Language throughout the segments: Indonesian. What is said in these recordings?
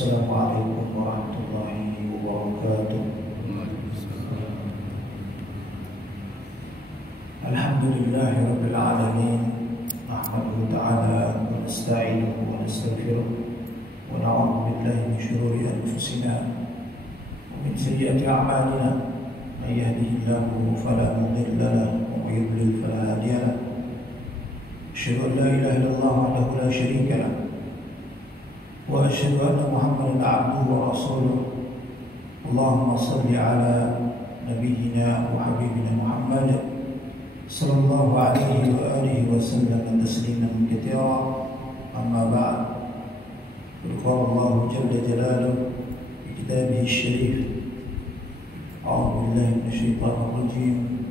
Assalamualaikum warahmatullahi wabarakatuh. Alhamdulillahi rabbil alamin. Nahmaduhu ta'ala wa nasta'inuhu wa nastaghfiruh wa na'udzu billahi min shururi anfusina wa min sayyiati a'malina. Man yahdihillahu fala mudilla lahu wa man yudlil fala hadiya lahu. Asyhadu an la ilaha illallah wahdahu la syarika lahu wa asyhadu anna Muhammadan 'abduhu wa rasuluh. Allahumma shalli ala nabiyyina wa habibina Muhammad sallallahu alaihi wa alihi wa sallam tasliman katsira. Amma ba'd. Qala Allah jalla jalaluhu fi kitabihi asy-syarif. A'udzu billahi minasy syaithanir rajim.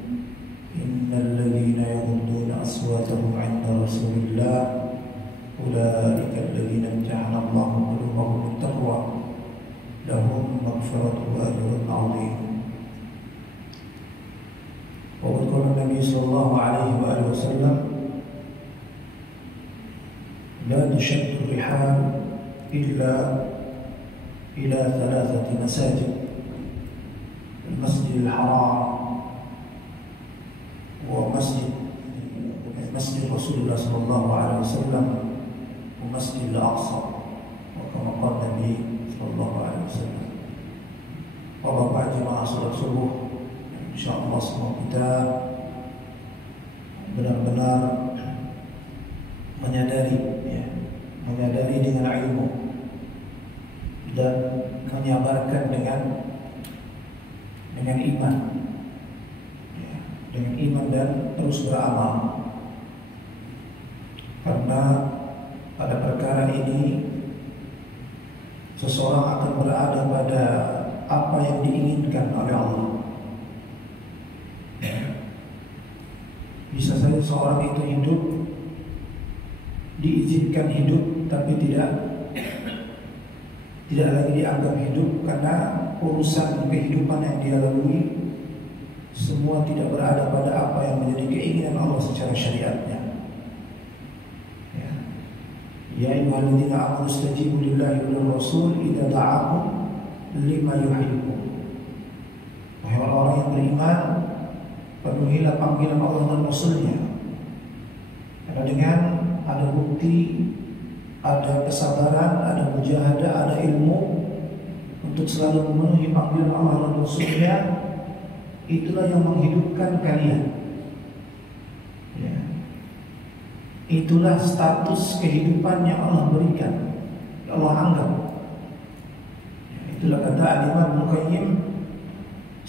Innal ladzina yaghudduna aswatahum 'inda Rasulillah ulaika alladziina imtahana Allahu qulubahum lit-taqwa lahum maghfiratun wa ajrun 'azim. Wa qala Nabi sallallahu alaihi wa alihi wasallam la tashaddu rihal illa ila thalathati masajid al-masjid al-haram wa masjid Rasulullah sallallahu alaihi wasallam Masjid Al-Aqsa wa kama qala Nabi sallallahu alaihi wasallam. Bapak jemaah salat subuh, insyaallah semua kita benar-benar menyadari dengan ilmu dan menyabarkan dengan iman, dengan iman dan terus beramal, karena pada perkara ini seseorang akan berada pada apa yang diinginkan oleh Allah. Bisa saja seorang itu hidup, diizinkan hidup, tapi tidak lagi dianggap hidup, karena urusan kehidupan yang dia lalui semua tidak berada pada apa yang menjadi keinginan Allah secara syariatnya. Ya ayyuhalladzina amanu istajibu lillahi wa rasul idza da'akum lima yuhibbu. Wahai orang yang beriman, penuhilah panggilan Allah dan Rasulnya. Karena dengan ada bukti, ada kesabaran, ada mujahadah, ada ilmu untuk selalu memenuhi panggilan Allah dan Rasulnya, itulah yang menghidupkan kalian. Itulah status kehidupan yang Allah berikan, yang Allah anggap. Itulah kata Al-Imam Ibnu Qayyim,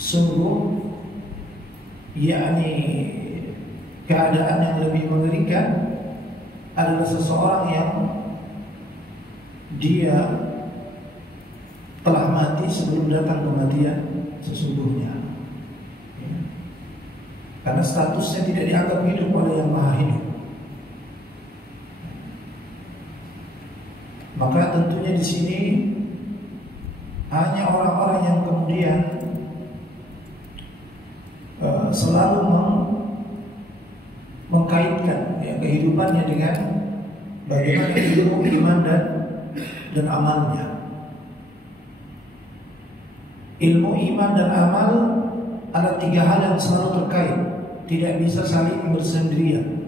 sungguh yakni keadaan yang lebih mengerikan adalah seseorang yang dia telah mati sebelum datang kematian sesungguhnya, karena statusnya tidak dianggap hidup oleh yang maha hidup. Maka tentunya di sini hanya orang-orang yang kemudian selalu mengkaitkan kehidupannya dengan bagaimana ilmu, iman dan amalnya. Ilmu, iman dan amal adalah tiga hal yang selalu terkait, tidak bisa saling bersendirian.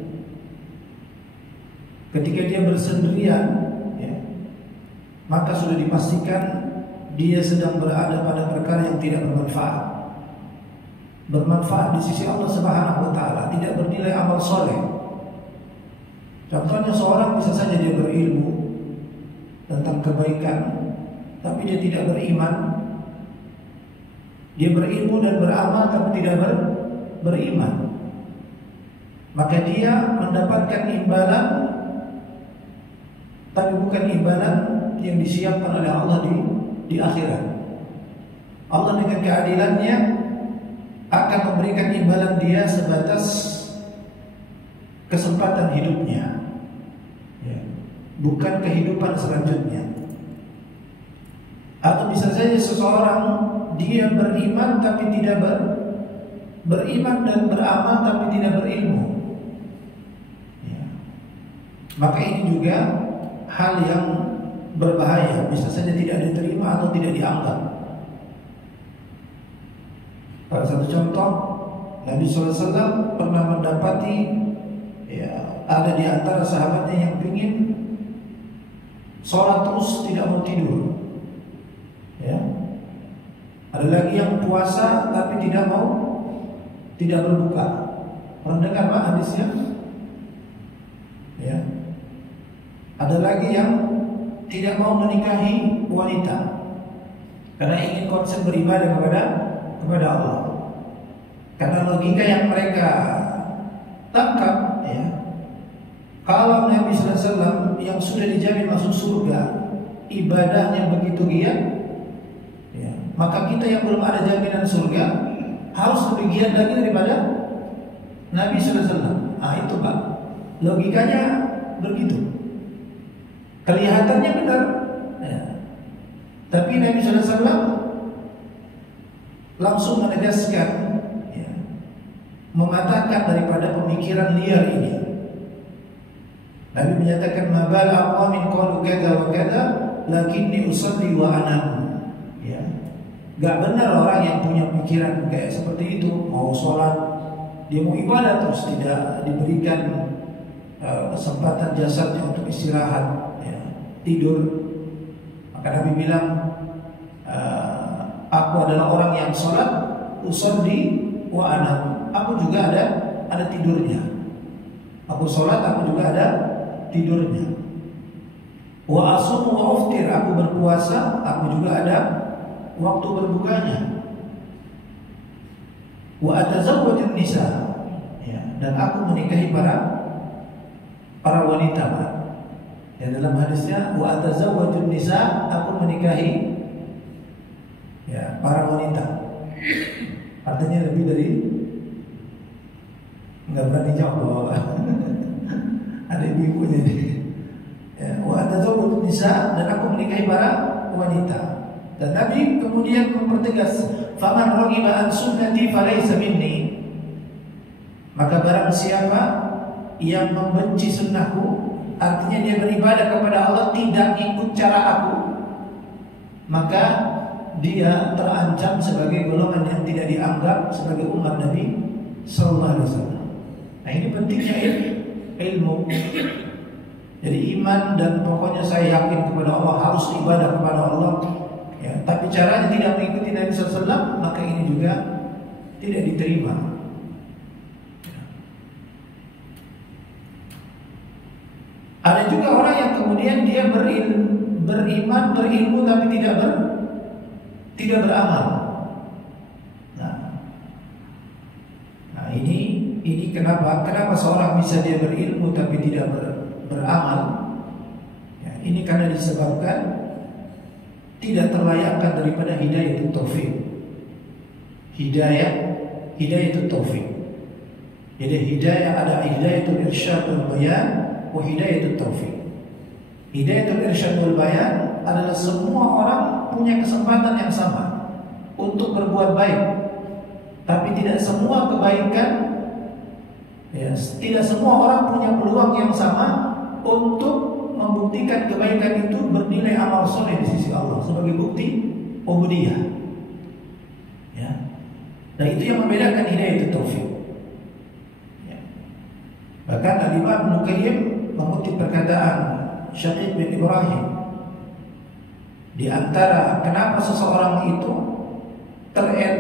Ketika dia bersendirian, maka sudah dipastikan dia sedang berada pada perkara yang tidak bermanfaat. Bermanfaat di sisi Allah Subhanahu wa taala, tidak bernilai amal soleh. Contohnya seorang bisa saja dia berilmu tentang kebaikan, tapi dia tidak beriman. Dia berilmu dan beramal tapi tidak beriman. Maka dia mendapatkan imbalan, tapi bukan imbalan yang disiapkan oleh Allah di akhirat. Allah dengan keadilannya akan memberikan imbalan dia sebatas kesempatan hidupnya, bukan kehidupan selanjutnya. Atau bisa saja seseorang dia beriman tapi tidak beriman dan beramal tapi tidak berilmu. Maka ini juga hal yang berbahaya, bisa saja tidak diterima atau tidak dianggap. Pada satu contoh, Nabi SAW pernah mendapati ada di antara sahabatnya yang ingin sholat terus tidak mau tidur. Ada lagi yang puasa tapi tidak berbuka. Pernah dengar Pak hadisnya? Ada lagi yang tidak mau menikahi wanita karena ingin konsen beribadah kepada Allah. Karena logika yang mereka tangkap, kalau Nabi SAW yang sudah dijamin masuk surga, ibadahnya begitu giat, maka kita yang belum ada jaminan surga harus lebih giat lagi daripada Nabi SAW. Itu Pak, logikanya begitu. Kelihatannya benar, tapi Nabi SAW langsung menegaskan, mematahkan daripada pemikiran liar ini. Nabi menyatakan, "Mabal aqwamin qalu kadza wa kadza lakinni usalli wa anam." Gak benar orang yang punya pikiran kayak seperti itu, mau sholat, dia mau ibadah terus tidak diberikan kesempatan jasadnya untuk istirahat, tidur. Maka Nabi bilang, aku adalah orang yang sholat, usolli wa anam. Aku juga ada tidurnya. Aku sholat, aku juga ada tidurnya. Wa asumu wa uftir, aku berpuasa, aku juga ada waktu berbukanya. Wa atazawwajun nisa, dan aku menikahi para wanita. Dan dalam hadisnya, wa atazawwajun nisa, aku menikahi para wanita. Artinya lebih dari, nggak berani jawab Bapak. Ada ibu-ibunya nih. Wa atazawwajun nisa, dan aku menikahi para wanita. Dan Nabi kemudian mempertegas, "Faman raghiba an sunnati falaysa minni." Maka barang siapa yang membenci sunnahku, artinya dia beribadah kepada Allah tidak ikut cara aku, maka dia terancam sebagai golongan yang tidak dianggap sebagai umat Nabi sallallahu alaihi wasallam. Nah, ini pentingnya ilmu. Jadi iman dan pokoknya saya yakin kepada Allah, harus ibadah kepada Allah. Tapi caranya tidak mengikuti Nabi SAW, maka ini juga tidak diterima. Ada juga orang yang kemudian dia beriman, berilmu tapi tidak beramal. Nah ini kenapa seorang bisa dia berilmu tapi tidak beramal? Ini karena disebabkan tidak terlayakkan daripada hidayah itu taufik. Hidayah itu taufik. Jadi hidayah ada hidayah itu irsyad wal bayan, wa hidayah itu taufik. Hidayah itu irsyad wal bayan adalah semua orang punya kesempatan yang sama untuk berbuat baik, tapi tidak semua kebaikan, tidak semua orang punya peluang yang sama untuk membuktikan kebaikan itu bernilai amal soleh di sisi Allah sebagai bukti ubudiyah. Dan itu yang membedakan hidayah itu taufik. Bahkan Al-Imam Ibnu Qayyim mengutip perkataan Syaqiq bin Ibrahim, di antara kenapa seseorang itu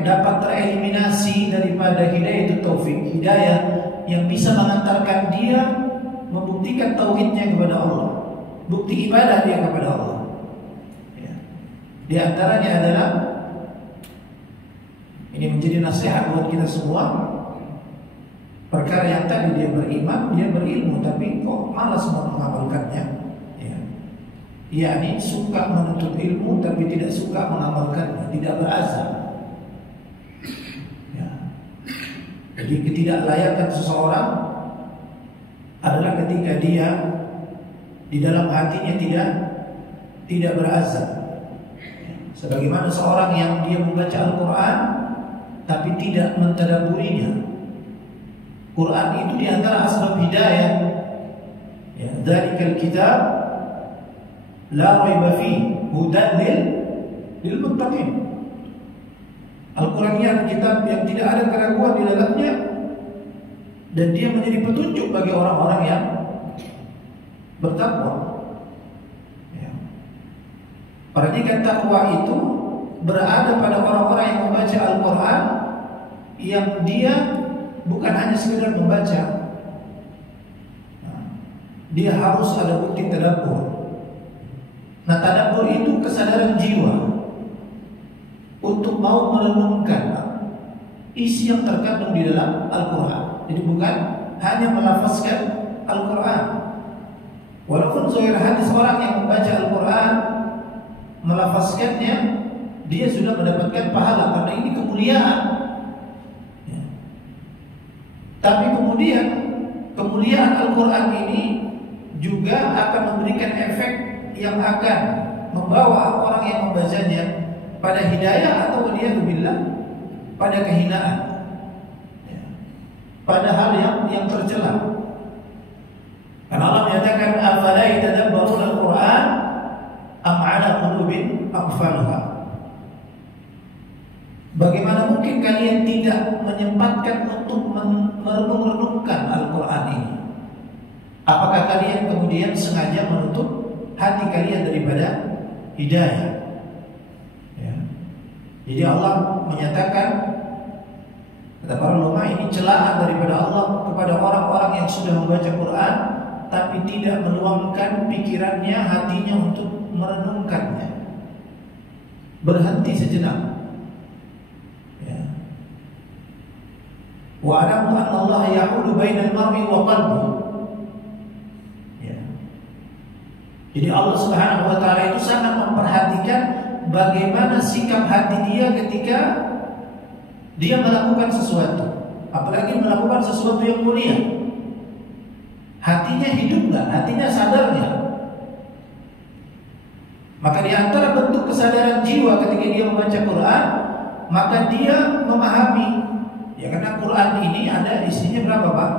dapat tereliminasi daripada hidayah itu taufik, hidayah yang bisa mengantarkan dia membuktikan tauhidnya kepada Allah, bukti ibadah dia kepada Allah. Di antaranya adalah, ini menjadi nasihat buat kita semua, perkara yang tadi dia beriman, dia berilmu, tapi kok malas mengamalkannya. Yakni suka menuntut ilmu tapi tidak suka mengamalkannya, tidak berazam. Jadi ketidaklayakan seseorang adalah ketika dia di dalam hatinya tidak berazam. Sebagaimana seorang yang dia membaca Al-Quran tapi tidak mentadabburinya. Quran itu di antara asbab hidayah. Dzalikal kitab la raiba fihi hudan lil muttaqin. Al-Quran ini kitab yang tidak ada keraguan di dalamnya, dan dia menjadi petunjuk bagi orang-orang yang bertakwa. Perhatikan, takwa itu berada pada orang-orang yang membaca Al-Quran, yang dia bukan hanya sekedar membaca, dia harus ada bukti tadabbur. Nah, tadabbur itu kesadaran jiwa untuk mau merenungkan isi yang terkandung di dalam Al-Quran. Jadi bukan hanya melafazkan Al-Quran. Walaupun zahir hadis orang yang membaca Al-Quran, melafazkannya, dia sudah mendapatkan pahala karena ini kemuliaan. Tapi kemudian kemuliaan Al-Quran ini juga akan memberikan efek yang akan membawa orang yang membacanya pada hidayah atau waliyadzubillah pada kehinaan, pada hal yang tercela. Karena Allah menyatakan, afala yatadabbaruna al-Quran am 'ala qulubin aqfalha. Bagaimana mungkin kalian tidak menyempatkan untuk merenung-renungkan Al-Quran ini? Apakah kalian kemudian sengaja menutup hati kalian daripada hidayah? Ya. Jadi Allah menyatakan, kata para ulama, ini celaan daripada Allah kepada orang-orang yang sudah membaca Quran tapi tidak meluangkan pikirannya, hatinya untuk merenungkannya. Berhenti sejenak. Wa alamu anna Allah yahulu bainal mar'i wa qalbi. Ya. Jadi Allah Subhanahu wa taala itu sangat memperhatikan bagaimana sikap hati dia ketika dia melakukan sesuatu, apalagi melakukan sesuatu yang mulia. Hatinya hidup enggak? Hatinya sadar enggak? Maka di antara bentuk kesadaran jiwa ketika dia membaca Quran, maka dia memahami. Ya, karena Quran ini ada isinya berapa, Pak?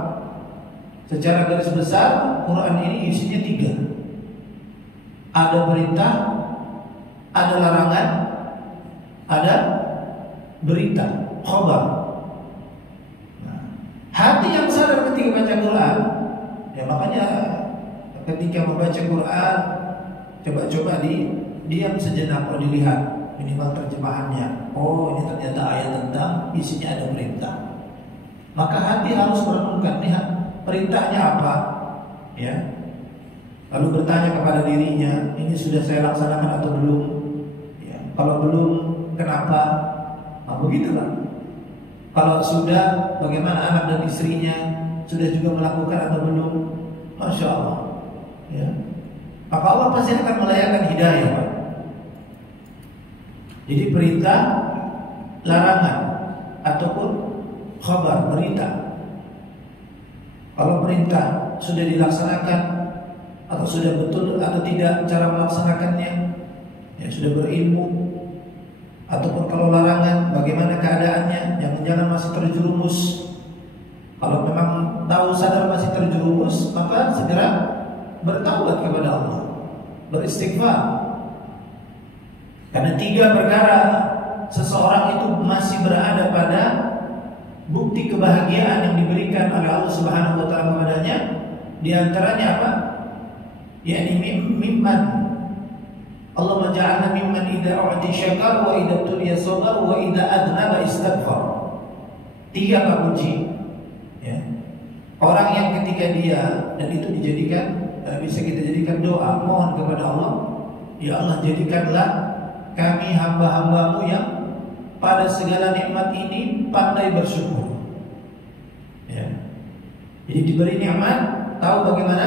Secara garis besar Quran ini isinya 3. Ada perintah, ada larangan, ada berita, khabar. Nah, hati yang sadar ketika baca Quran, ya makanya ketika membaca Quran coba-coba diam sejenak, kalau dilihat minimal terjemahannya. Oh, ini ternyata ayat tentang isinya ada perintah. Maka hati harus merenungkan, lihat perintahnya apa, ya. Lalu bertanya kepada dirinya, ini sudah saya laksanakan atau belum? Ya. Kalau belum, kenapa? Nah, begitulah. Kalau sudah, bagaimana anak dan istrinya? Sudah juga melakukan atau belum? Masya Allah. Ya. Maka Allah pasti akan melayangkan hidayah, Pak. Jadi perintah, larangan, ataupun khabar, berita. Kalau perintah sudah dilaksanakan atau sudah betul atau tidak cara melaksanakannya, ya sudah berilmu. Ataupun kalau larangan, bagaimana keadaannya, jangan-jangan masih terjerumus. Kalau memang tahu sadar masih terjerumus, maka segera bertaubat kepada Allah, beristighfar. Karena 3 perkara seseorang itu masih berada pada bukti kebahagiaan yang diberikan oleh Allah Subhanahu wa taala kepadanya. Di antaranya apa? yakni mimman Allah menja'alna mimman idza u'ti syakar wa idza tuliya sabar wa idza adnaba istaghfar. 3 kunci, ya. Orang yang ketika dia, dan itu dijadikan bisa kita jadikan doa mohon kepada Allah, ya Allah jadikanlah kami hamba-hambamu yang pada segala nikmat ini pandai bersyukur. Ya. Jadi diberi nikmat, tahu bagaimana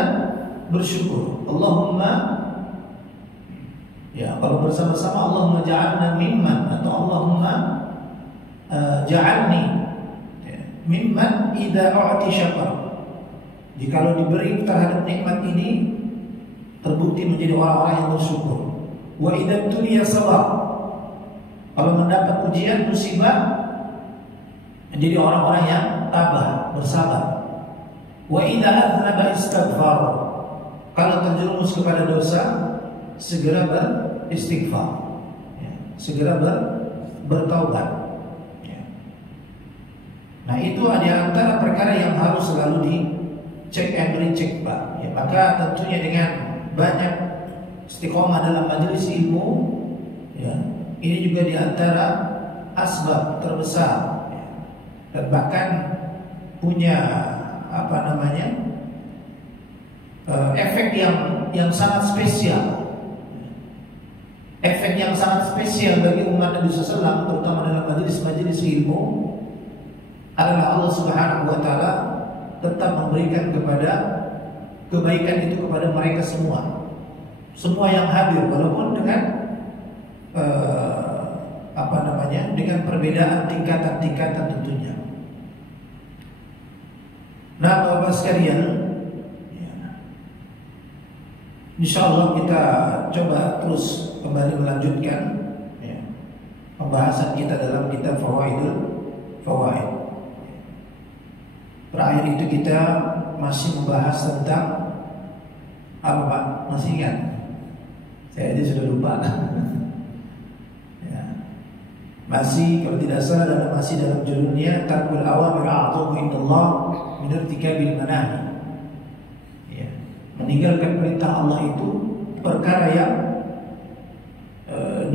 bersyukur. Allahumma, ya kalau bersama-sama Allahumma ja'alna mimman, atau Allahumma ja'alni mimman idza u'ti syakar. Jikalau diberi terhadap nikmat ini terbukti menjadi orang-orang yang bersyukur. Wa idza tuliya sabar, kalau mendapat ujian musibah menjadi orang-orang yang tabah, bersabar. Wa idza adnaba istaghfar, kalau terjerumus kepada dosa segera beristighfar, ya, segera bertaubat. Ya. Nah itu ada antara perkara yang harus selalu dicek and recheck, Pak. Ya, maka tentunya dengan banyak istiqomah dalam majelis ilmu, ya, ini juga diantara asbab terbesar, ya, dan bahkan punya efek yang sangat spesial. Efek yang sangat spesial bagi umat Nabi SAW, terutama dalam majelis-majelis ilmu, adalah Allah Subhanahu wa Ta'ala tetap memberikan kepada kebaikan itu kepada mereka semua yang hadir, walaupun dengan dengan perbedaan tingkatan-tingkatan tentunya. Nah, Bapak sekalian, ya, insyaallah kita coba terus kembali melanjutkan, ya, pembahasan kita dalam kitab Fawaid. Terakhir itu kita masih membahas tentang apa, Pak? Masih ingat? Saya aja sudah lupa. Ya. Masih, kalau tidak salah, masih dalam judulnya Tarkul Awamir A'dhamu Indallah min Irtikabil Manahi. Ya. Meninggalkan perintah Allah itu perkara yang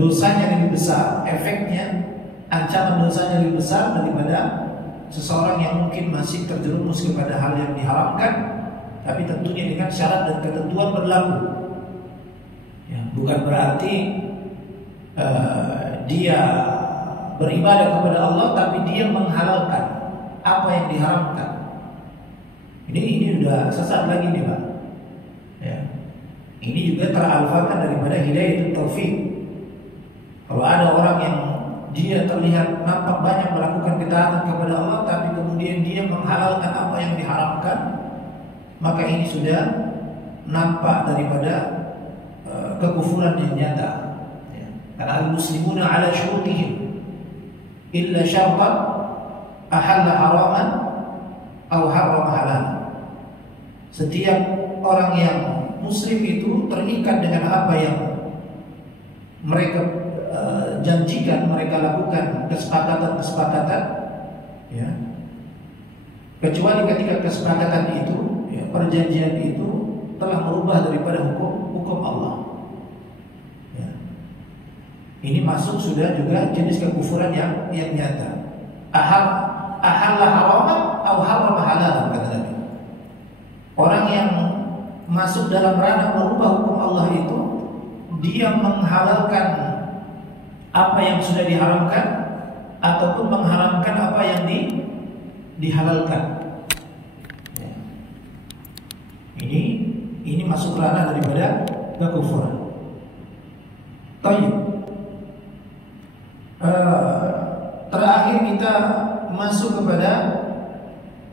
dosanya lebih besar, efeknya, ancaman dosanya lebih besar daripada seseorang yang mungkin masih terjerumus kepada hal yang diharamkan, tapi tentunya dengan syarat dan ketentuan berlaku. Ya, bukan berarti dia beribadah kepada Allah tapi dia menghalalkan apa yang diharamkan. Ini sudah sesat lagi nih, Pak. Ya. Ini juga teralfakan daripada hidayah taufik. Kalau ada orang yang dia terlihat nampak banyak melakukan ketaatan kepada Allah, tapi kemudian dia menghalalkan apa yang diharamkan, maka ini sudah nampak daripada kekufuran yang nyata. Ya. Karena al-muslimuna ala syurutihim illa syartan ahalla haraman atau harrama halal. Setiap orang yang muslim itu terikat dengan apa yang mereka janjikan, mereka lakukan kesepakatan, ya. Kecuali ketika kesepakatan itu, ya, perjanjian itu telah merubah daripada hukum Allah. Ya. Ini masuk sudah juga jenis kekufuran yang nyata. Ahalla haraman atau harrama halal, kata Nabi. Orang yang masuk dalam ranah merubah hukum Allah itu, dia menghalalkan apa yang sudah diharamkan ataupun mengharamkan apa yang dihalalkan. Ya. Ini masuk ranah daripada kekufuran. Baik. Terakhir kita masuk kepada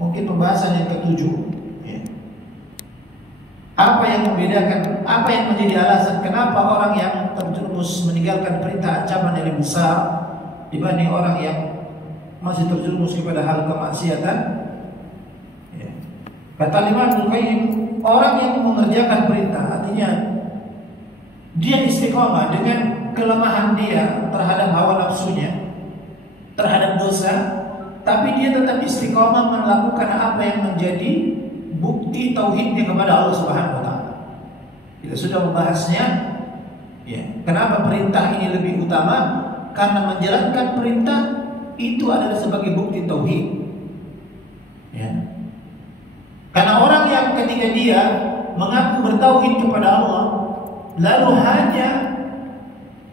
mungkin pembahasan yang ketujuh. Ya. Apa yang membedakan, apa yang menjadi alasan kenapa orang yang terjerumus meninggalkan perintah ancaman yang lebih besar dibanding orang yang masih terjerumus kepada hal kemaksiatan? Ya. Kata Imam Ibnu Qayyim, orang yang mengerjakan perintah, artinya dia istiqomah dengan kelemahan dia terhadap hawa nafsunya, terhadap dosa, tapi dia tetap istiqomah melakukan apa yang menjadi bukti tauhidnya kepada Allah Subhanahu wa Ta'ala. Kita sudah membahasnya, ya. Kenapa perintah ini lebih utama? Karena menjalankan perintah itu adalah sebagai bukti tauhid. Ya. Karena orang yang ketika dia mengaku bertauhid kepada Allah, lalu hanya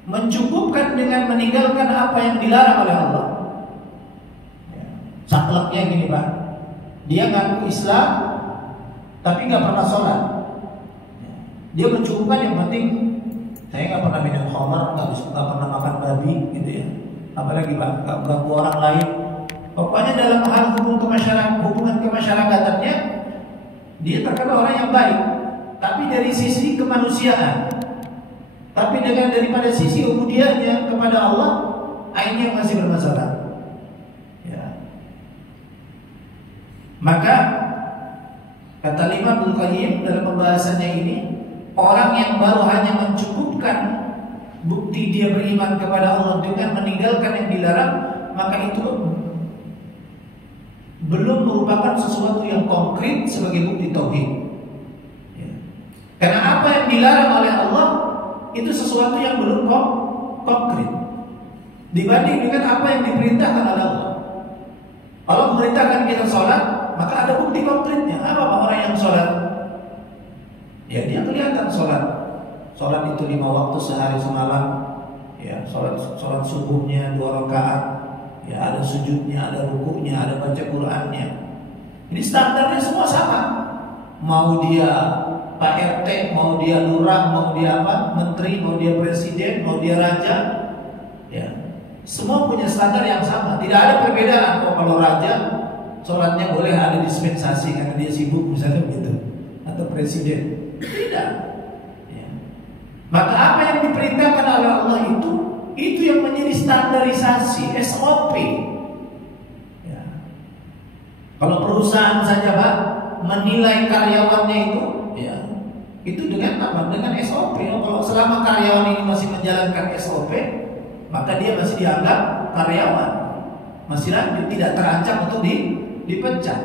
mencukupkan dengan meninggalkan apa yang dilarang oleh Allah. Ya. Sakleknya gini, Pak. Dia ngaku Islam tapi nggak pernah sholat. Dia mencukupkan yang penting saya nggak pernah minum khamar, nggak pernah makan babi, gitu ya. Apalagi, Pak, nggak ganggu orang lain. Pokoknya dalam hal hubungan kemasyarakatannya dia terkenal orang yang baik. Tapi dari sisi kemanusiaan, tapi daripada sisi ubudiahnya kepada Allah, ini yang masih bermasalah. Ya. Maka kata Imam Ibnu Qayyim dalam pembahasannya ini, orang yang baru hanya mencukupkan bukti dia beriman kepada Allah dengan meninggalkan yang dilarang, maka itu belum merupakan sesuatu yang konkret sebagai bukti tauhid. Ya. Karena apa yang dilarang oleh Allah itu sesuatu yang belum konkret dibanding dengan apa yang diperintahkan oleh Allah. Allah memerintahkan kita sholat, maka ada bukti konkretnya. Apa orang yang sholat? Ya dia kelihatan sholat. Sholat itu 5 waktu sehari semalam. Ya, sholat subuhnya 2 rakaat. Ya, ada sujudnya, ada rukuknya, ada baca Qur'annya. Ini standarnya semua sama. Mau dia Pak RT, mau dia lurah, mau dia apa? Menteri, mau dia presiden, mau dia raja. Ya. Semua punya standar yang sama. Tidak ada perbedaan. Kalau raja sholatnya boleh ada dispensasi karena dia sibuk misalnya begitu, atau presiden. Tidak. Ya. Maka apa yang diperintahkan oleh Allah itu yang menjadi standarisasi SOP. Ya. Kalau perusahaan saja Pak menilai karyawannya itu dengan apa? Dengan SOP. Kalau selama karyawan ini masih menjalankan SOP, maka dia masih dianggap karyawan, masih lanjut, tidak terancam untuk dipecat.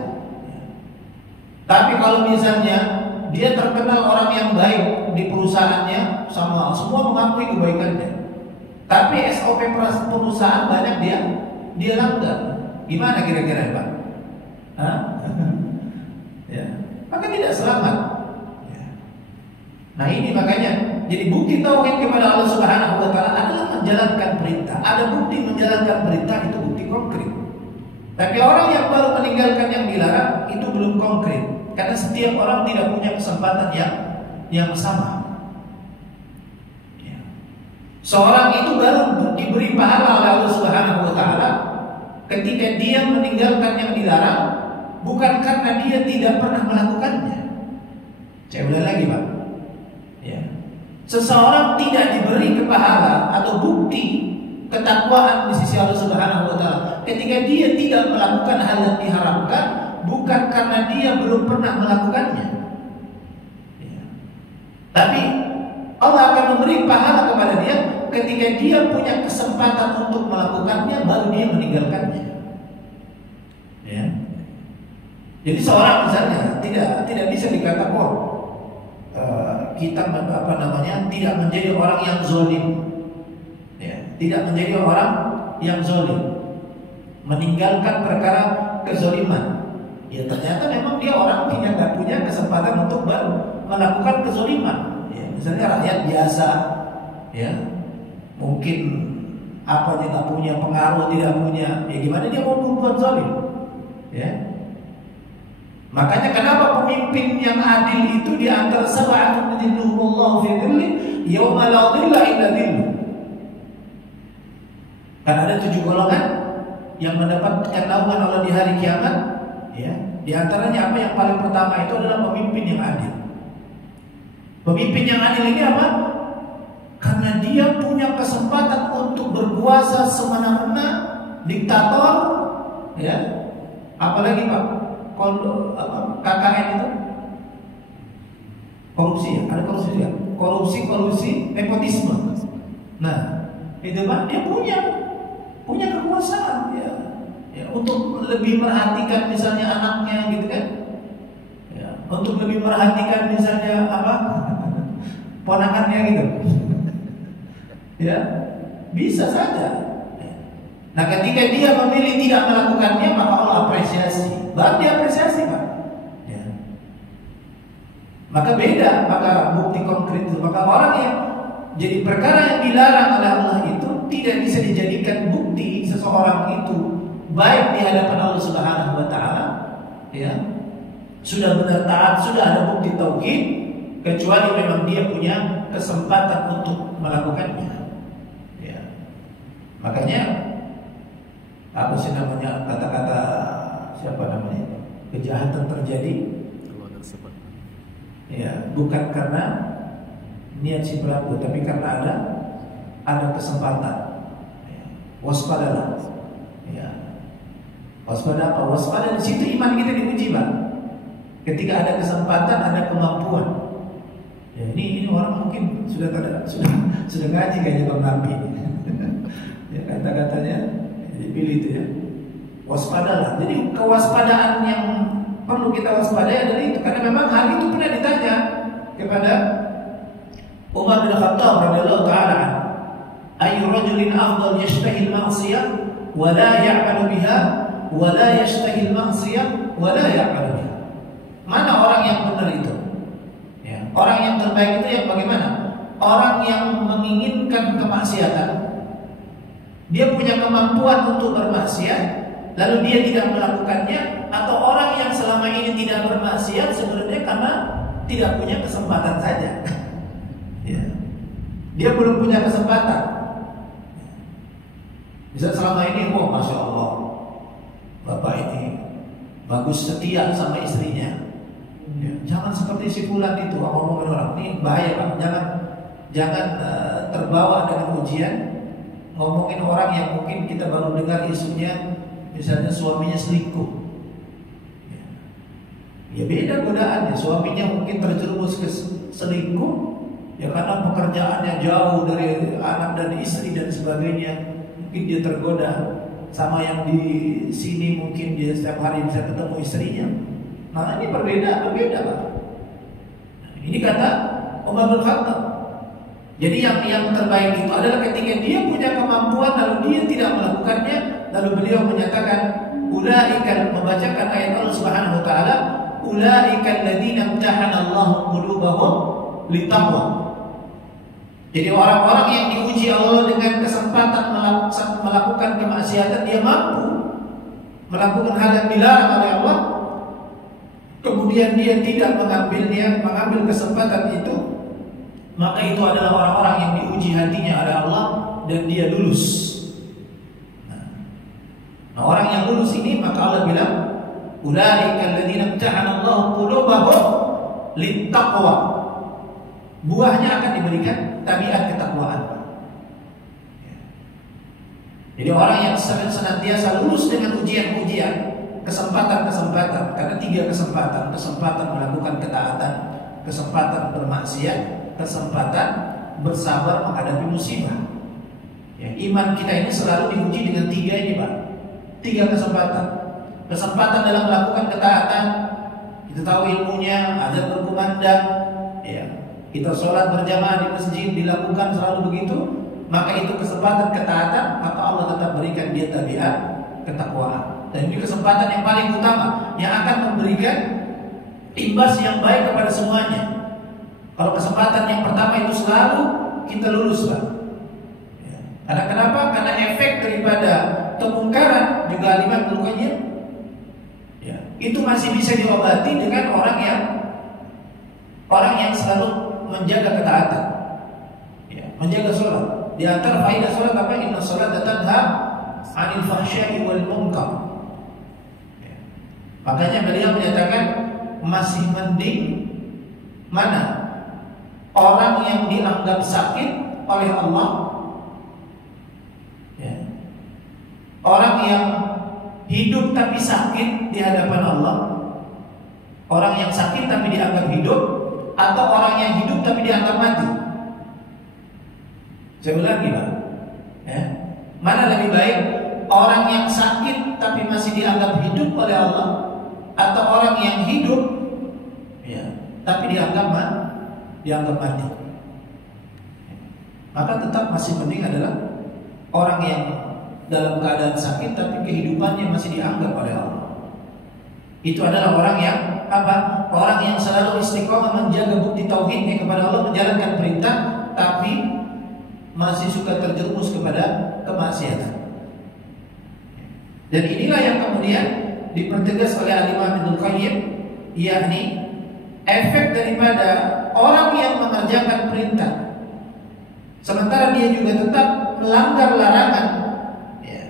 Tapi kalau misalnya dia terkenal orang yang baik di perusahaannya, sama semua mengakui kebaikannya, tapi SOP perusahaan banyak dia langgar, gimana kira-kira Pak? Ya, maka tidak selamat. Ya. Nah ini makanya jadi bukti tauhid kepada Allah Subhanahu wa taala adalah menjalankan perintah. Ada bukti menjalankan perintah itu bukti konkret. Tapi orang yang baru meninggalkan yang dilarang itu belum konkret. Karena setiap orang tidak punya kesempatan yang sama. Ya. Seorang itu baru diberi pahala oleh Allah Subhanahu wa taala ketika dia meninggalkan yang dilarang, bukan karena dia tidak pernah melakukannya. Saya ulang lagi Pak. Ya. Seseorang tidak diberi kepahala atau bukti ketakwaan di sisi Allah Subhanahu wa taala ketika dia tidak melakukan hal yang diharamkan, bukan karena dia belum pernah melakukannya. Ya. Tapi Allah akan memberi pahala kepada dia ketika dia punya kesempatan untuk melakukannya, baru dia meninggalkannya. Ya. Jadi seorang misalnya tidak bisa dikatakan kita tidak menjadi orang yang zalim. Ya, tidak menjadi orang yang zalim, meninggalkan perkara kezaliman. Ya ternyata memang dia orang yang tidak punya kesempatan untuk melakukan kezaliman. Ya, misalnya rakyat biasa, ya mungkin apa dia nggak punya pengaruh, tidak punya, ya gimana dia mau berbuat zalim? Ya. Makanya kenapa pemimpin yang adil itu di antara sab'atun yadhilluhumullahu fi dhilli yauma la dhilla illa dhilluh. Karena ada 7 golongan yang mendapatkan naungan Allah di hari kiamat, ya. Di antaranya apa yang paling pertama itu adalah pemimpin yang adil. Pemimpin yang adil ini apa? Karena dia punya kesempatan untuk berkuasa semena-mena, diktator, ya. Apalagi Pak, KKN itu korupsi ya, ada korupsi ya, korupsi, nepotisme. Nah, itu Pak dia punya kekuasaan ya, untuk lebih perhatikan misalnya anaknya gitu kan, ya, untuk lebih perhatikan misalnya apa ponakannya gitu, ya bisa saja. Nah ketika dia memilih tidak melakukannya, maka Allah apresiasi, baru dia apresiasi Pak. Ya. Maka beda, maka bukti konkret itu, maka orang yang jadi perkara yang dilarang oleh Allah itu tidak bisa dijadikan bukti seseorang itu baik di hadapan Allah Subhanahu wa taala, ya. Sudah benar taat, sudah ada bukti tauhid, kecuali memang dia punya kesempatan untuk melakukannya. Ya. Makanya apa sih namanya kata-kata siapa namanya kejahatan terjadi ya bukan karena niat si pelaku, tapi karena ada kesempatan. Ya. Waspadalah. Ya. Waspada apa? Waspada di situ iman kita diuji Pak. Ketika ada kesempatan, ada kemampuan. Ya, ini orang mungkin sudah ngaji kayaknya Bang Nabi. Ya, kata-katanya dipilih itu ya. Waspadalah. Jadi kewaspadaan yang perlu kita waspadai adalah itu, karena memang hal itu pernah ditanya kepada Umar bin Khattab radhiyallahu taala, "Ayyu rajulin afdal yashtahi al-ma'siyah wa la ya'malu biha wa la yashtahi al-ma'siyah wa la ya'malu biha?" Mana orang yang benar itu? Ya, orang yang terbaik itu yang bagaimana? Orang yang menginginkan kemaksiatan, dia punya kemampuan untuk bermaksiat, lalu dia tidak melakukannya, atau orang yang selama ini tidak bermaksiat sebenarnya karena tidak punya kesempatan saja. Ya. Dia belum punya kesempatan. Bisa selama ini, oh masya Allah, bapak ini bagus, setia sama istrinya. Ya. Jangan seperti si fulan itu ngomongin orang, ini bahaya Pak. Jangan terbawa dengan ujian ngomongin orang yang mungkin kita baru dengar isunya, misalnya suaminya selingkuh. Ya beda godaannya, suaminya mungkin terjerumus ke selingkuh, ya karena pekerjaannya jauh dari anak dan istri dan sebagainya. Mungkin dia tergoda sama yang di sini, mungkin dia setiap hari bisa ketemu istrinya. Nah ini berbeda Pak. Ini kata Umar bin Khattab. Jadi yang terbaik itu adalah ketika dia punya kemampuan lalu dia tidak melakukannya, lalu beliau menyatakan ulaika, membacakan ayat Allah Subhanahu wa taala, ulaika alladziina imtahana Allahu qulubahum litaqwa. Jadi orang-orang yang diuji Allah dengan kesempatan melakukan kemaksiatan, dia mampu melakukan hal yang dilarang oleh Allah, kemudian dia tidak mengambil kesempatan itu, maka itu adalah orang-orang yang diuji hatinya oleh Allah dan dia lulus. Nah, orang yang lulus ini maka Allah bilang ulaika alladziina imtahana Allahu qulubahum littaqwa. Buahnya akan diberikan tabiat ketakwaan. Jadi orang yang senantiasa lulus dengan ujian-ujian, kesempatan-kesempatan, karena 3 kesempatan melakukan ketaatan, kesempatan bermaksiat, kesempatan bersabar menghadapi musibah. Ya, iman kita ini selalu diuji dengan 3 ini Pak. 3 kesempatan. Kesempatan dalam melakukan ketaatan, kita tahu ilmunya, azan berkumandang, ya, kita sholat berjamaah di masjid dilakukan selalu begitu, maka itu kesempatan ketaatan, maka Allah tetap berikan dia tabiat ketakwaan. Dan ini kesempatan yang paling utama yang akan memberikan imbas yang baik kepada semuanya. Kalau kesempatan yang pertama itu selalu kita lulus Pak. Ya. Karena kenapa? Karena efek daripada kemungkaran juga Al-Imam Ibnu Qayyim, ya, itu masih bisa diobati dengan orang yang selalu menjaga ketaatan, ya, menjaga sholat. Di antara faedah sholat apa? Inna sholata tanha 'anil fahsya'i wal munkar. Ya. Makanya beliau menyatakan masih mending mana? Orang yang dianggap sakit oleh Allah, ya, orang yang hidup tapi sakit di hadapan Allah, orang yang sakit tapi dianggap hidup, atau orang yang hidup tapi dianggap mati. Saya ulangi Pak, ya. Mana lebih baik? Orang yang sakit tapi masih dianggap hidup oleh Allah, atau orang yang hidup, ya, tapi dianggap mati? Maka tetap masih penting adalah orang yang dalam keadaan sakit tapi kehidupannya masih dianggap oleh Allah. Itu adalah orang yang apa? Orang yang selalu istiqomah menjaga bukti tauhidnya kepada Allah, menjalankan perintah, tapi masih suka terjerumus kepada kemaksiatan. Dan inilah yang kemudian dipertegas oleh Al-Imam Ibnu Qayyim, yakni efek daripada orang yang mengerjakan perintah sementara dia juga tetap melanggar larangan, ya,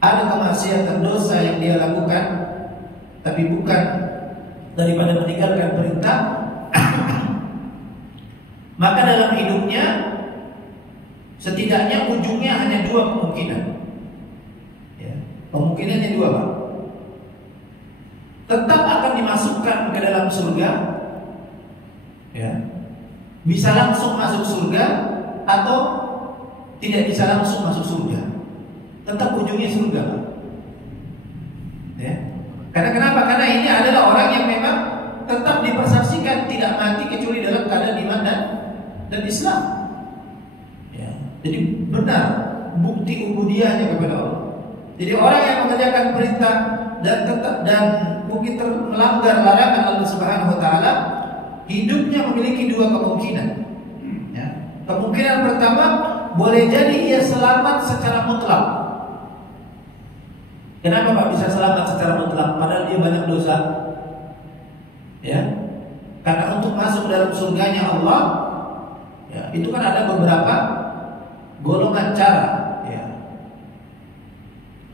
ada kemaksiatan dosa yang dia lakukan, tapi bukan daripada meninggalkan perintah, maka dalam hidupnya setidaknya ujungnya hanya 2 kemungkinan. Ya, kemungkinannya 2 Pak. Tetap akan dimasukkan ke dalam surga, ya, bisa langsung masuk surga atau tidak bisa langsung masuk surga. Tetap ujungnya surga. Ya. Karena kenapa? Karena ini adalah orang yang memang tetap dipersaksikan tidak mati kecuali dalam keadaan iman dan Islam. Ya. Jadi benar bukti ubudiyahnya kepada Allah. Jadi orang yang mengerjakan perintah dan mungkin melanggar larangan Allah Subhanahu wa taala, hidupnya memiliki dua kemungkinan. Ya. Kemungkinan pertama, boleh jadi ia selamat secara mutlak. Kenapa Pak bisa selamat secara mutlak padahal dia banyak dosa? Ya. Karena untuk masuk dalam surganya Allah, ya, itu kan ada beberapa golongan cara. Ya.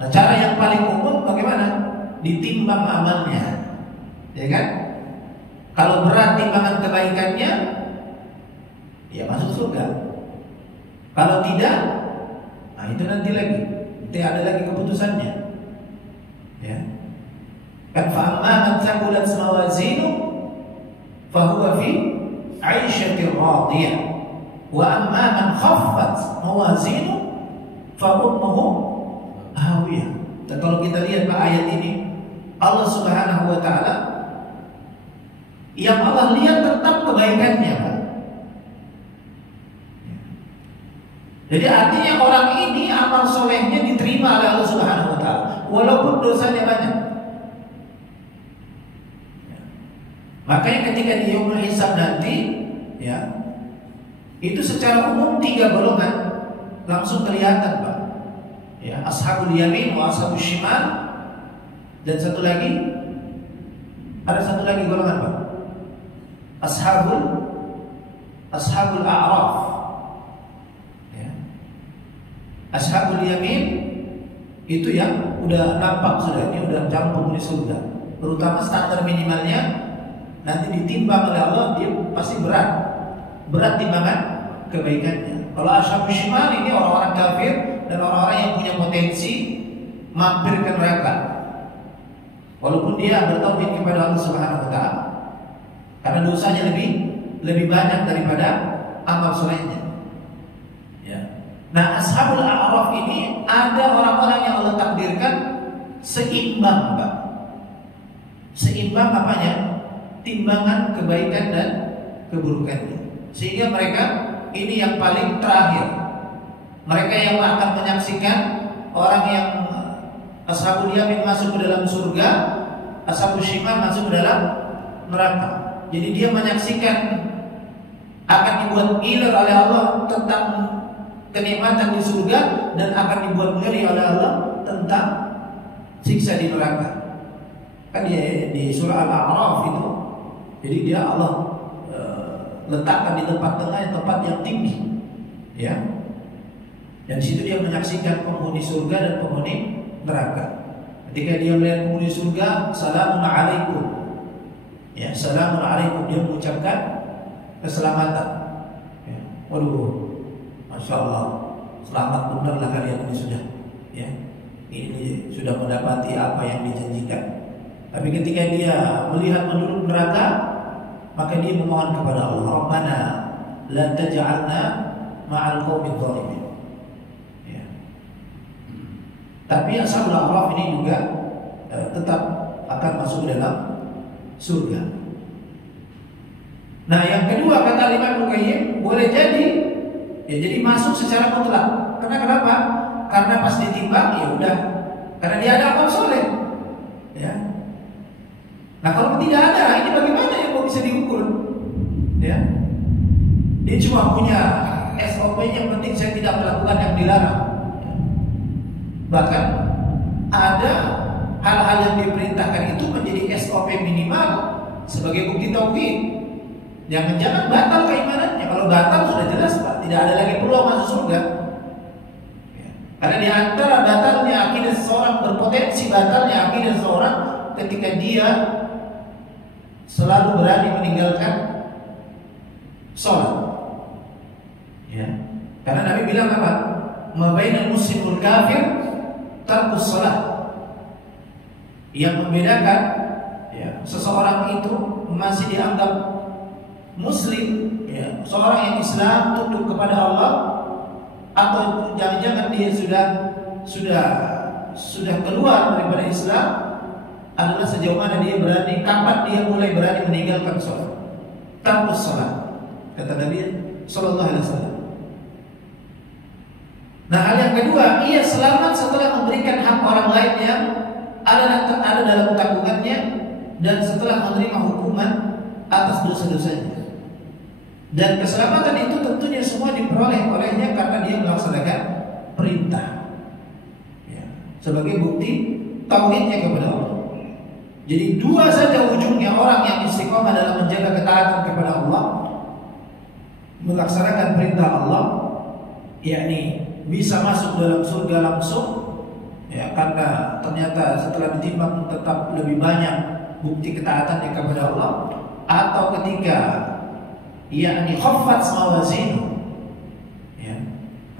Nah, cara yang paling umum bagaimana? Ditimbang amalnya, ya kan? Kalau berat timbangan kebaikannya, ya masuk surga. Kalau tidak, nah itu nanti ada lagi keputusannya. Ya. Kan fa'amma man thaqulat mawazinu fahuwa fi 'aishatir radiyah wa amma man khaffat mawazinu fa ummuhu hawiyah. Dan kalau kita lihat Pak ayat ini, Allah Subhanahu wa taala yang Allah lihat tetap kebaikannya, Pak. Jadi artinya orang ini amal solehnya diterima oleh Allah Subhanahu wa taala walaupun dosanya banyak. Makanya ketika di yaumul hisab nanti, ya, itu secara umum 3 golongan langsung kelihatan, Pak. Ya, ashabul yamin wa ashabul shimal, dan ada satu lagi golongan, Pak. Ashabul a'raf. Ya. Ashabul yamin itu yang udah nampak sudah, ini udah campur di surga. Terutama standar minimalnya nanti ditimbang oleh Allah, dia pasti berat timbangan kebaikannya. Kalau ashabul shimal ini orang-orang kafir dan orang-orang yang punya potensi mampir ke neraka, walaupun dia bertauhid kepada Allah Subhanahu wa taala. Karena dosanya lebih banyak daripada amal solehnya. Ya. Nah, ashabul a'raf ini ada orang-orang yang Allah takdirkan seimbang, Pak. Seimbang apanya? Timbangan kebaikan dan keburukannya. Sehingga mereka ini yang paling terakhir. Mereka yang akan menyaksikan orang yang ashabul yamin masuk ke dalam surga, ashabul shimal masuk ke dalam neraka. Jadi dia menyaksikan akan dibuat gilir oleh Allah tentang kenikmatan di surga dan akan dibuat ngeri oleh Allah tentang siksa di neraka. Kan di surah Al-A'raf itu, jadi dia Allah letakkan di tempat tengah, tempat yang tinggi, ya. Dan di situ dia menyaksikan penghuni surga dan penghuni neraka. Ketika dia melihat penghuni surga, salamun alaikum. Ya, salamun alaikum, dia mengucapkan keselamatan. Ya. Waduh, masya Allah, selamat benarlah kalian ini sudah. Ya, ini sudah mendapati apa yang dijanjikan. Tapi ketika dia melihat penduduk neraka, maka dia memohon kepada Allah, Rabbana la taj'alna ma'al qaumidz zalimin. Ya. Tapi ashabul a'raf ini juga tetap akan masuk dalam surga. Nah, yang kedua kata Imam Qayyim, boleh jadi masuk secara mutlak. Kenapa? Karena pas ditimbang ya udah, karena dia ada amal soleh. Ya. Nah, kalau tidak ada, ini bagaimana yang mau bisa diukur? Ya. Dia cuma punya SOP, yang penting saya tidak melakukan yang dilarang. Ya. Bahkan ada hal-hal yang diperintahkan itu menjadi SOP minimal sebagai bukti tauhid. Jangan-jangan batal keimanannya. Kalau batal sudah jelas, Pak, tidak ada lagi peluang masuk surga. Ya. Karena di antara batalnya akidah seseorang, berpotensi batalnya akidah seseorang ketika dia selalu berani meninggalkan sholat. Ya. Karena Nabi bilang apa? Ma bainal muslimul kafir tarkus sholat. Yang membedakan, ya, seseorang itu masih dianggap muslim, ya, ya, seorang yang Islam tunduk kepada Allah, atau jangan-jangan dia sudah keluar daripada Islam, adalah sejauh mana dia berani, kapan dia mulai berani meninggalkan sholat, tarkus sholat, kata Nabi Sallallahu Alaihi Wasallam. Nah, hal yang kedua, ia selamat setelah memberikan hak orang lain yang ada dalam tanggungannya, dan setelah menerima hukuman atas dosa-dosanya. Dan keselamatan itu tentunya semua diperoleh olehnya karena dia melaksanakan perintah, ya, sebagai bukti tauhidnya kepada Allah. Jadi dua saja ujungnya orang yang istiqomah dalam menjaga ketaatan kepada Allah, melaksanakan perintah Allah, yakni bisa masuk dalam surga langsung, ya, karena ternyata setelah ditimbang tetap lebih banyak bukti ketaatannya kepada Allah, atau ketika yakni khaffat mawazinu, ya,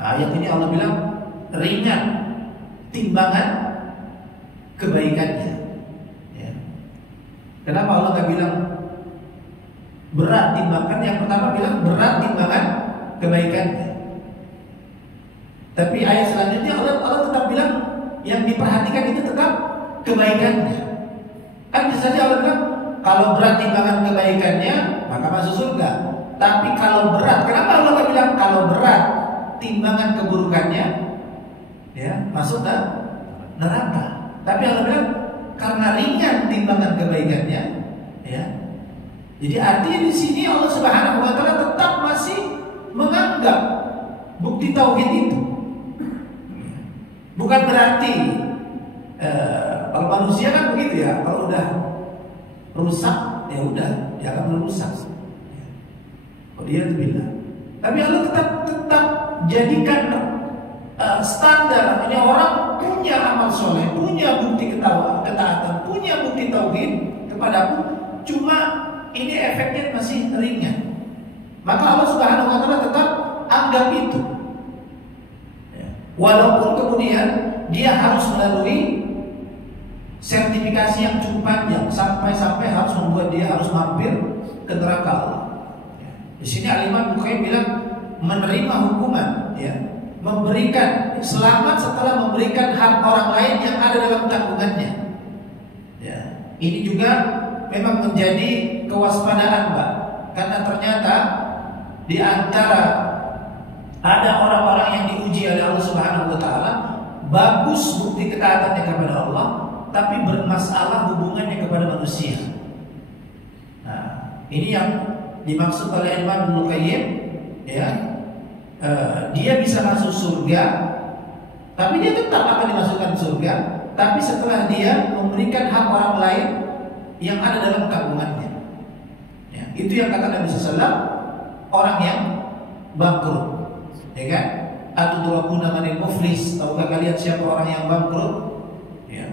ayat ini Allah bilang ringan timbangan kebaikannya, ya. Kenapa Allah nggak bilang berat timbangan? Yang pertama bilang berat timbangan kebaikannya. Tapi ayat selanjutnya Allah tetap bilang yang diperhatikan itu tetap kebaikannya. Kan bisa saja Allah bilang kalau berat timbangan kebaikannya maka masuk surga. Tapi kalau berat, kenapa Allah nggak bilang kalau berat timbangan keburukannya, ya, masuk ke neraka? Tapi Allah bilang karena ringan timbangan kebaikannya, ya. Jadi artinya di sini Allah Subhanahu Wa Taala tetap masih menganggap bukti tauhid itu. Bukan berarti kalau manusia kan begitu ya, kalau udah rusak ya udah dia akan merusak. Oh, dia itu bilang. Tapi Allah tetap jadikan standar. Ini orang punya amal soleh, punya bukti ketaatan, punya bukti tauhid kepadaku. Cuma ini efeknya masih ringan. Maka Allah Subhanahu Wa Taala tetap anggap itu. Walaupun kemudian dia harus melalui sertifikasi yang cukup panjang, sampai harus membuat dia harus mampir ke neraka Allah. Di sini Al-Imam Bukhari bilang menerima hukuman, ya, memberikan selamat setelah memberikan hak orang lain yang ada dalam tanggungannya. Ya, ini juga memang menjadi kewaspadaan, Pak, karena ternyata di antara ada orang-orang yang diuji oleh Allah Subhanahu Wa Taala, bagus bukti ketaatannya kepada Allah, tapi bermasalah hubungannya kepada manusia. Nah, ini yang dimaksud oleh Imam Ibnu Qayyim, ya. Dia bisa masuk surga, tapi dia tetap akan dimasukkan surga, tapi setelah dia memberikan hak orang lain yang ada dalam tanggungannya. Ya, itu yang kata Nabi SAW, orang yang bangkrut. Ya kan? Atudrakuna manil muflis? Tahukah kalian siapa orang yang bangkrut? Ya.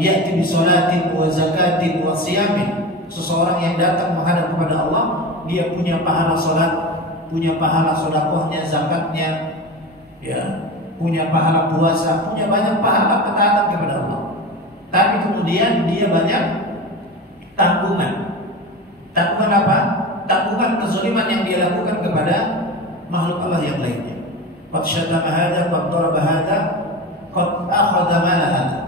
Ya'ti bi sholatin wa zakatin wa siyamin. Seseorang yang datang menghadap kepada Allah, dia punya pahala salat, punya pahala sedekahnya, zakatnya, ya, punya pahala puasa, punya banyak pahala ketaatan kepada Allah. Tapi kemudian dia banyak tanggungan. Tanggungan apa? Tanggungan kezaliman yang dia lakukan kepada makhluk Allah yang lainnya. Qad syatama hadza, qad daraba hadza, qad akhadha mala hadza.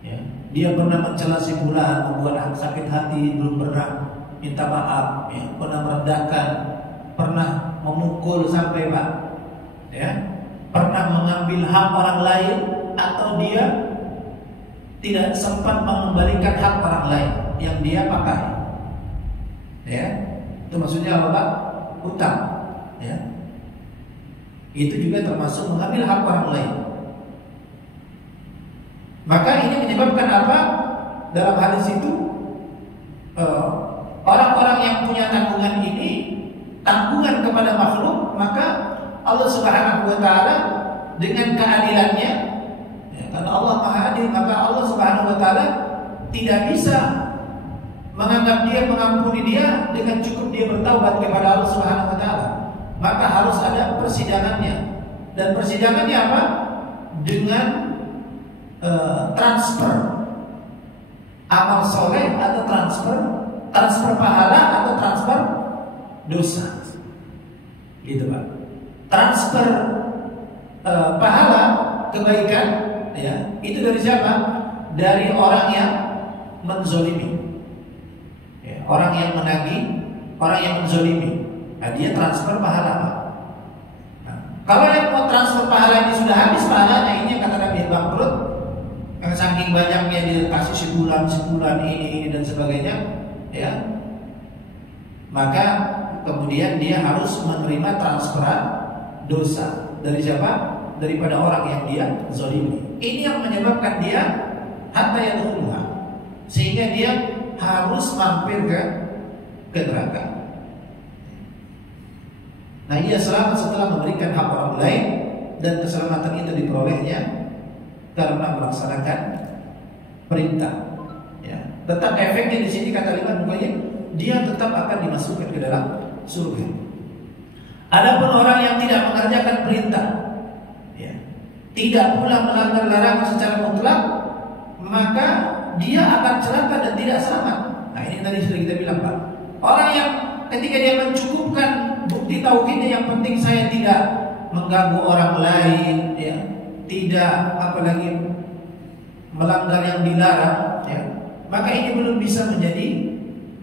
Ya, dia pernah mencela si fulan, membuat sakit hati, belum pernah minta maaf, ya, pernah merendahkan, pernah memukul sampai, Pak, ya, pernah mengambil hak orang lain, atau dia tidak sempat mengembalikan hak orang lain yang dia pakai. Ya, itu maksudnya apa, Pak? Hutang. Ya, itu juga termasuk mengambil hak orang lain. Maka ini menyebabkan apa? Dalam hadis itu orang-orang yang punya tanggungan ini, tanggungan kepada makhluk, maka Allah Subhanahu Wa Taala dengan keadilannya, ya, karena Allah Maha Adil, maka Allah Subhanahu Wa Taala tidak bisa menganggap dia, mengampuni dia dengan cukup dia bertaubat kepada Allah Subhanahu Wa Taala. Maka harus ada persidangannya. Dan persidangannya apa? Dengan transfer amal soleh, atau transfer pahala, atau transfer dosa. Gitu Pak. Transfer pahala kebaikan ya, itu dari siapa? Dari orang yang menzolimi ya, orang yang menagih, orang yang menzolimi. Nah, dia transfer pahala Pak. Nah, kalau yang mau transfer pahala ini sudah habis pahalanya, ini yang kata Nabi bangkrut, yang saking banyaknya dia kasih sebulan ini dan sebagainya ya, maka kemudian dia harus menerima transferan dosa dari siapa? Daripada orang yang dia zalimi. Ini yang menyebabkan dia hatta yadkhulha, sehingga dia harus mampir ke neraka. Nah, ia selamat setelah memberikan hak orang lain, dan keselamatan itu diperolehnya karena melaksanakan perintah. Ya. Tetap efeknya di sini kata Imam Qayyim, dia tetap akan dimasukkan ke dalam surga. Adapun orang yang tidak mengerjakan perintah, ya, tidak pula melanggar larangan secara mutlak, maka dia akan celaka dan tidak selamat. Nah, ini tadi sudah kita bilang Pak. Orang yang ketika dia mencukupkan bukti tauhidnya, yang penting saya tidak mengganggu orang lain, ya, tidak apalagi melanggar yang dilarang, ya, maka ini belum bisa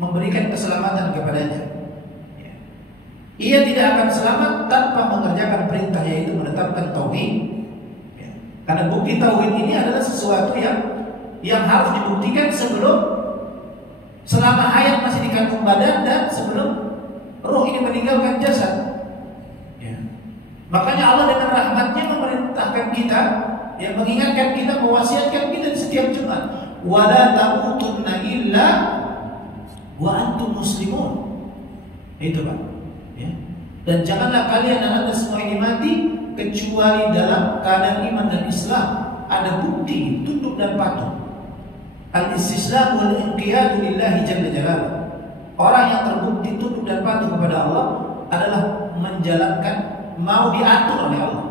memberikan keselamatan kepadanya. Ya. Ia tidak akan selamat tanpa mengerjakan perintah, yaitu menetapkan tauhid. Ya. Karena bukti tauhid ini adalah sesuatu yang harus dibuktikan selama hayat masih di kandung badan dan sebelum ruh ini meninggalkan jasad. Ya. Makanya Allah dengan rahmatnya memerintahkan kita, yang mengingatkan kita, mewasiatkan kita di setiap Jumat, wala tamutunna illa wa antum muslimun. Itu Pak. Ya. Dan janganlah kalian dan anda semua ini mati kecuali dalam keadaan iman dan Islam. Ada bukti tunduk dan patuh. Al-istislam wal inqiyadu lillahi jalla jalaluh. Orang yang terbukti tunduk dan patuh kepada Allah adalah menjalankan, mau diatur oleh Allah.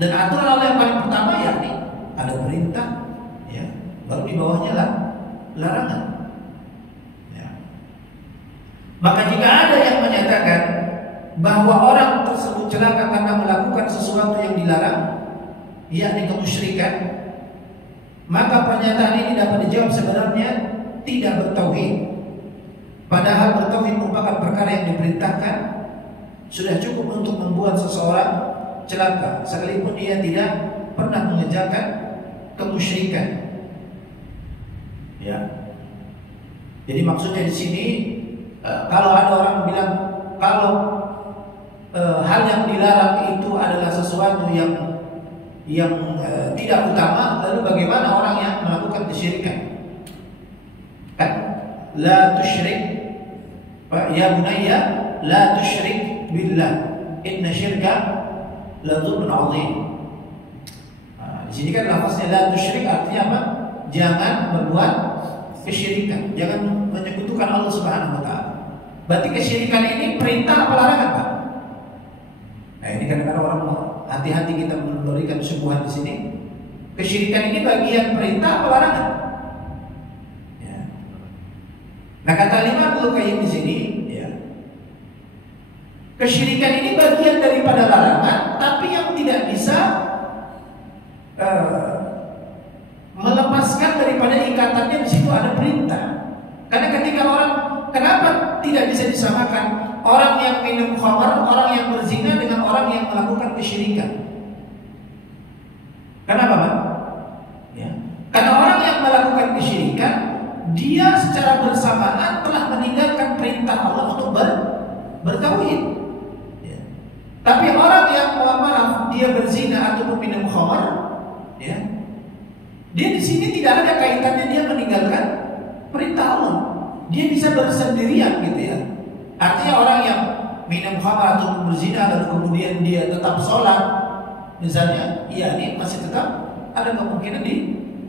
Dan aturan Allah yang paling pertama yakni ada perintah, ya, baru di bawahnya larangan. Ya. Maka jika ada yang menyatakan bahwa orang tersebut celaka karena melakukan sesuatu yang dilarang, yakni kemusyrikan, maka pernyataan ini dapat dijawab sebenarnya tidak bertauhid. Padahal bertauhid merupakan perkara yang diperintahkan, sudah cukup untuk membuat seseorang celaka sekalipun dia tidak pernah mengerjakan kemusyrikan. Ya. Jadi maksudnya di sini kalau ada orang bilang kalau hal yang dilarang itu adalah sesuatu yang tidak utama, lalu bagaimana orang yang melakukan kesyirikan? Kan la tusyrik, ya bunayya la tusyrik billah inna syirka la dzulmun adzim. Di sini kan lafaznya la tusyrik artinya apa? Jangan berbuat kesyirikan, jangan menyekutukan Allah Subhanahu wa taala. Berarti kesyirikan ini perintah apa larangan, Pak? Nah, ini kadang-kadang orang hati-hati kita memberikan subuhan di sini. Kesyirikan ini bagian perintah apa larangan? Ya. Nah, kata Imam Qayyim di sini, ya, kesyirikan ini bagian daripada larangan, tapi yang tidak bisa melepaskan daripada ikatannya di situ ada perintah. Karena ketika orang, kenapa tidak bisa disamakan orang yang minum khamar, orang yang berzina dengan orang yang melakukan kesyirikan? Kenapa, Pak? Ya. Karena orang yang melakukan kesyirikan, dia secara bersamaan telah meninggalkan perintah Allah untuk bertauhid. Ya. Tapi orang yang maaf dia berzina ataupun minum khamar, ya, dia di sini tidak ada kaitannya dia meninggalkan perintah Allah. Dia bisa bersendirian gitu ya. Artinya orang yang minum khamar atau berzina dan kemudian dia tetap sholat, misalnya, iya, ini masih tetap ada kemungkinan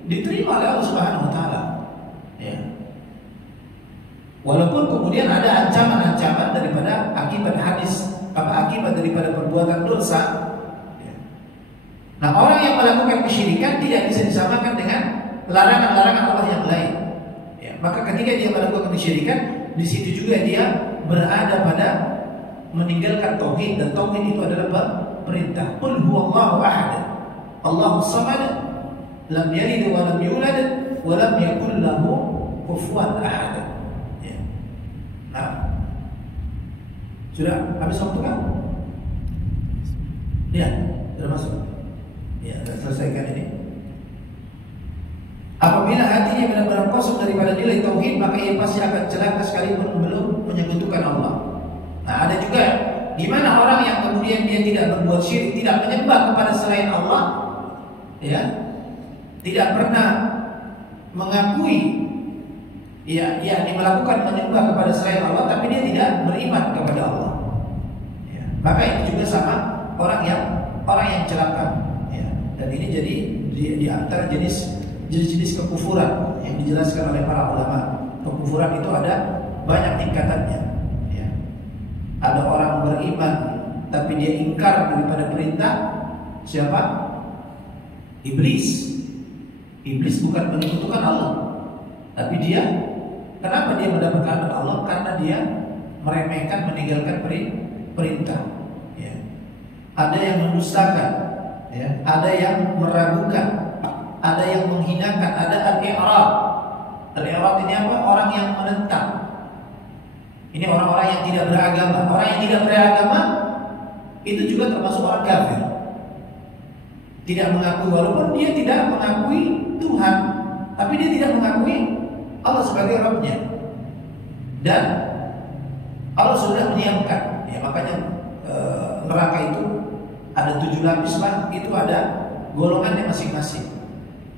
diterima oleh Allah Subhanahu wa taala. Ya. Walaupun kemudian ada ancaman-ancaman daripada akibat akibat daripada perbuatan dosa. Ya. Nah, orang yang melakukan kesyirikan tidak bisa disamakan dengan larangan-larangan Allah yang lain. Ya. Maka ketika dia melakukan kesyirikan, di situ juga dia berada pada meninggalkan tauhid, dan tauhid itu adalah perintah. Qul huwallahu ahad, Allahus samad, lam yalid wa lam yulad wa lam yakul lahu kufuwan ahad. Ya. Nah, sudah habis waktu kan? Ya, sudah masuk. Ya, sudah selesaikan ini. Apabila hatinya benar-benar kosong daripada nilai tauhid, maka ia pasti akan celaka sekalipun belum menyekutukan Allah. Nah, ada juga gimana orang yang kemudian dia tidak berbuat syirik, tidak menyembah kepada selain Allah, ya, tidak pernah mengakui, ya, melakukan menyembah kepada selain Allah, tapi dia tidak beriman kepada Allah. Ya, maka itu juga sama orang yang celaka. Ya, dan ini jadi di antara jenis-jenis kekufuran yang dijelaskan oleh para ulama. Kekufuran itu ada banyak tingkatannya. Ya. Ada orang beriman tapi dia ingkar daripada perintah. Siapa? Iblis. Iblis bukan menyekutukan Allah, tapi dia, kenapa dia mendapatkan Allah? Karena dia meremehkan, meninggalkan perintah. Ya. Ada yang mendustakan, ya. Ada yang meragukan, ada yang menghinakan, ada al-i'rad. Al-i'rad ini apa? Orang yang menentang. Ini orang-orang yang tidak beragama. Orang yang tidak beragama itu juga termasuk orang kafir. Tidak mengakui, walaupun dia tidak mengakui Tuhan, tapi dia tidak mengakui Allah sebagai Rabb-Nya. Dan Allah sudah menyiapkan, ya, makanya neraka itu ada 7 lapis lah, itu ada golongannya masing-masing.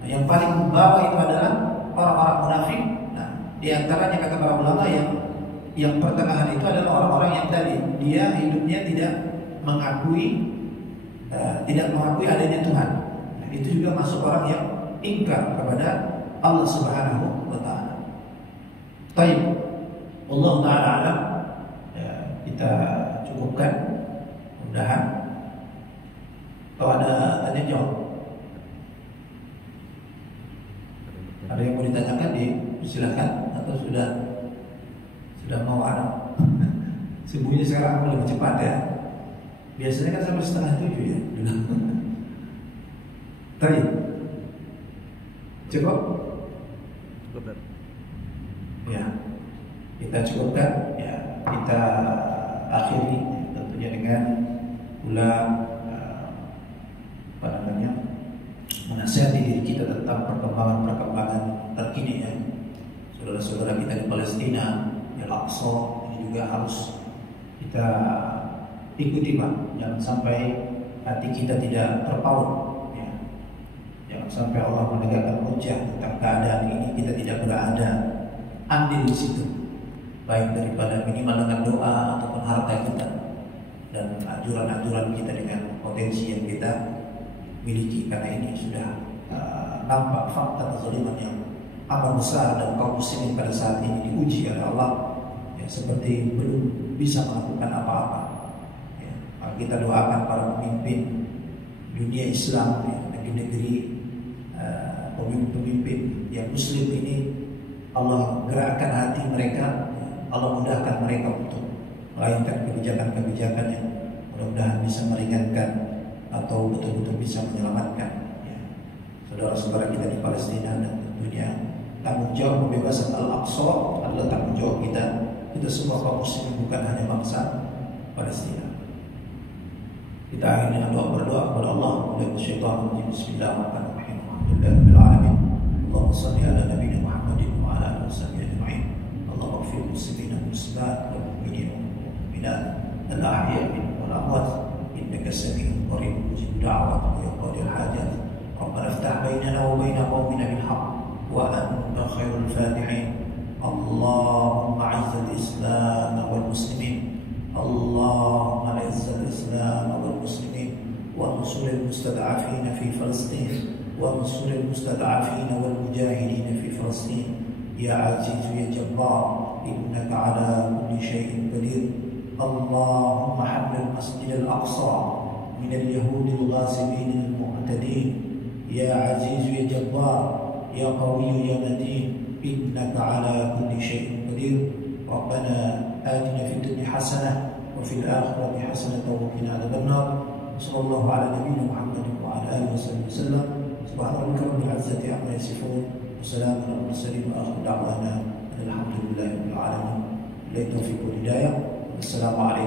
Yang paling bawah itu adalah orang-orang munafik. Nah, di antaranya kata para ulama yang pertengahan itu adalah orang-orang yang tadi dia hidupnya tidak mengakui adanya Tuhan. Nah, itu juga masuk orang yang ingkar kepada Allah Subhanahu wa taala. Baik, Allah taala alam. Ya, kita cukupkan. Mudah-mudahan. Kalau ada tanya jawab. Ada yang mau ditanyakan, silakan, atau sudah mau ada. Subuhnya sekarang lebih cepat ya. Biasanya kan sampai 6:30 ya. Tadi cukup? Cukup. Ya, kita cukupkan. Ya, kita akhiri tentunya dengan pula menasihati diri kita tentang perkembangan terkini ya. Saudara-saudara kita di Palestina, di Al-Aqsa, ini juga harus kita ikuti Pak. Jangan sampai hati kita tidak terpaut ya. Jangan sampai Allah menegakkan hujah tentang keadaan ini, kita tidak berada andil di situ, baik daripada minimal dengan doa ataupun harta kita dan ajuran-ajuran kita dengan potensi yang kita miliki. Karena ini sudah nampak fakta kezaliman yang amat besar, dan kaum muslimin pada saat ini diuji oleh Allah ya, seperti belum bisa melakukan apa-apa ya. Kita doakan para pemimpin dunia Islam ya, negeri-negeri pemimpin yang muslim ini, Allah gerakkan hati mereka ya, Allah mudahkan mereka untuk melakukan kebijakan-kebijakan yang mudah-mudahan bisa meringankan atau betul-betul bisa menyelamatkan ya, saudara-saudara kita di Palestina. Dan tentunya tanggung jawab pembebasan Al-Aqsa adalah tanggung jawab kita semua kaum muslimin, bukan hanya bangsa Palestina. Kita akhiri dengan berdoa kepada Allah. Bismillahirrahmanirrahim. Alhamdulillahirabbil alamin. Allahumma shalli ala nabiyyina Muhammadin wa ala alihi washabbihi ajma'in. Allahumma ighfir lil muslimina wal muslimat wal mu'minina wal mu'minat al-ahya'i minhum wal amwat. إنك سميع قريب مجيب دعوات ويقضي الحاجات. ربنا افتح بيننا وبين قومنا بالحق وأنت خير الفاتحين. اللهم أعز الإسلام والمسلمين. اللهم أعز الإسلام والمسلمين وانصر المستضعفين في فلسطين وانصر المستضعفين والمجاهدين في فلسطين. يا عزيز يا جبار إنك على كل شيء قدير. اللهم حمل المسجد الأقصى من اليهود الغاصبين المعتدين. يا عزيز يا جبار يا قوي يا متين إنك على كل شيء قدير. ربنا آتنا في الدنيا حسنة وفي الآخرة حسنة وقنا عذاب النار. صلى الله على نبينا محمد وعلى آله وصحبه وسلم. سبحان ربك رب العزة عما يصفون وسلام على المرسلين وآخر دعوانا الحمد لله رب العالمين. بالتوفيق والهداية. السلام عليكم.